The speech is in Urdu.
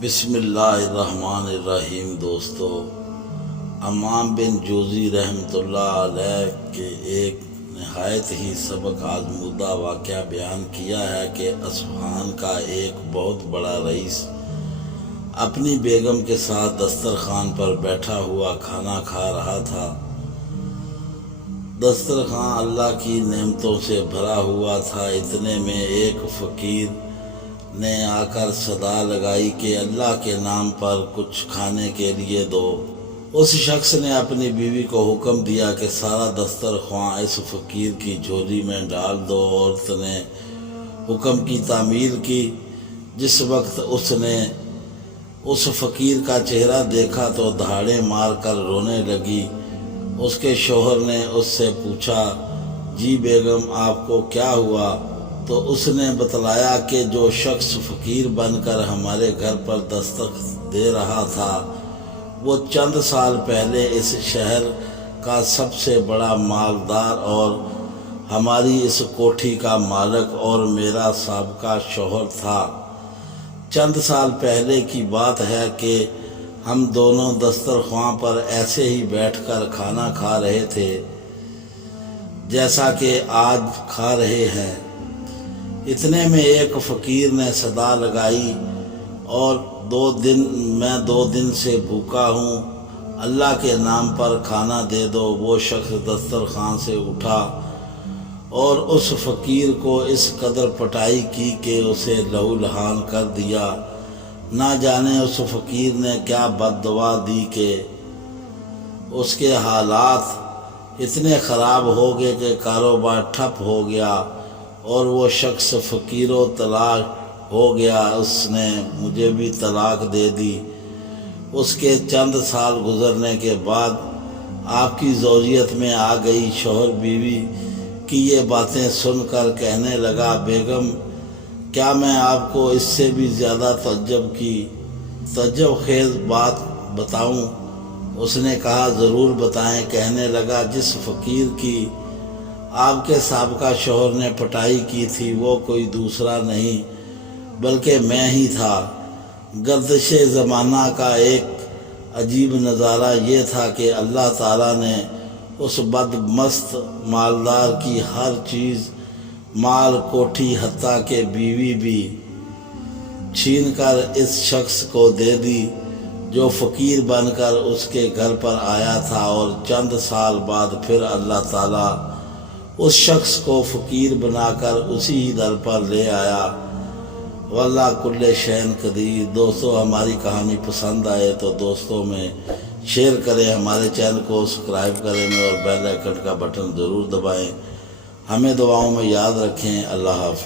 بسم اللہ الرحمن الرحیم۔ دوستو، امام بن جوزی رحمۃ اللہ علیہ کے ایک نہایت ہی سبق آزمودہ واقعہ بیان کیا ہے کہ اصفہان کا ایک بہت بڑا رئیس اپنی بیگم کے ساتھ دسترخوان پر بیٹھا ہوا کھانا کھا رہا تھا۔ دسترخوان اللہ کی نعمتوں سے بھرا ہوا تھا۔ اتنے میں ایک فقیر نے آ کر صدا لگائی کہ اللہ کے نام پر کچھ کھانے کے لیے دو۔ اس شخص نے اپنی بیوی کو حکم دیا کہ سارا دسترخوان اس فقیر کی جھولی میں ڈال دو۔ عورت نے حکم کی تعمیل کی۔ جس وقت اس نے اس فقیر کا چہرہ دیکھا تو دھاڑے مار کر رونے لگی۔ اس کے شوہر نے اس سے پوچھا، جی بیگم، آپ کو کیا ہوا؟ تو اس نے بتلایا کہ جو شخص فقیر بن کر ہمارے گھر پر دستک دے رہا تھا وہ چند سال پہلے اس شہر کا سب سے بڑا مالدار اور ہماری اس کوٹھی کا مالک اور میرا سابقہ شوہر تھا۔ چند سال پہلے کی بات ہے کہ ہم دونوں دسترخوان پر ایسے ہی بیٹھ کر کھانا کھا رہے تھے جیسا کہ آج کھا رہے ہیں۔ اتنے میں ایک فقیر نے صدا لگائی اور میں دو دن سے بھوکا ہوں، اللہ کے نام پر کھانا دے دو۔ وہ شخص دسترخوان سے اٹھا اور اس فقیر کو اس قدر پٹائی کی کہ اسے لہو لہان کر دیا۔ نہ جانے اس فقیر نے کیا بد دعا دی کہ اس کے حالات اتنے خراب ہو گئے کہ کاروبار ٹھپ ہو گیا اور وہ شخص فقیر و طلاق ہو گیا۔ اس نے مجھے بھی طلاق دے دی۔ اس کے چند سال گزرنے کے بعد آپ کی زوجیت میں آ گئی۔ شوہر بیوی کی یہ باتیں سن کر کہنے لگا، بیگم، کیا میں آپ کو اس سے بھی زیادہ تعجب خیز بات بتاؤں؟ اس نے کہا، ضرور بتائیں۔ کہنے لگا، جس فقیر کی آپ کے سابقہ شوہر نے پٹائی کی تھی وہ کوئی دوسرا نہیں بلکہ میں ہی تھا۔ گردش زمانہ کا ایک عجیب نظارہ یہ تھا کہ اللہ تعالیٰ نے اس بدمست مالدار کی ہر چیز، مال، کوٹھی، حتیٰ کہ بیوی بھی چھین کر اس شخص کو دے دی جو فقیر بن کر اس کے گھر پر آیا تھا، اور چند سال بعد پھر اللہ تعالیٰ اس شخص کو فقیر بنا کر اسی ہی در پر لے آیا۔ واللہ کل شین قدیر۔ دوستو، ہماری کہانی پسند آئے تو دوستوں میں شیئر کریں، ہمارے چینل کو سبسکرائب کریں اور بیل آئیکن کا بٹن ضرور دبائیں۔ ہمیں دعاؤں میں یاد رکھیں۔ اللہ حافظ۔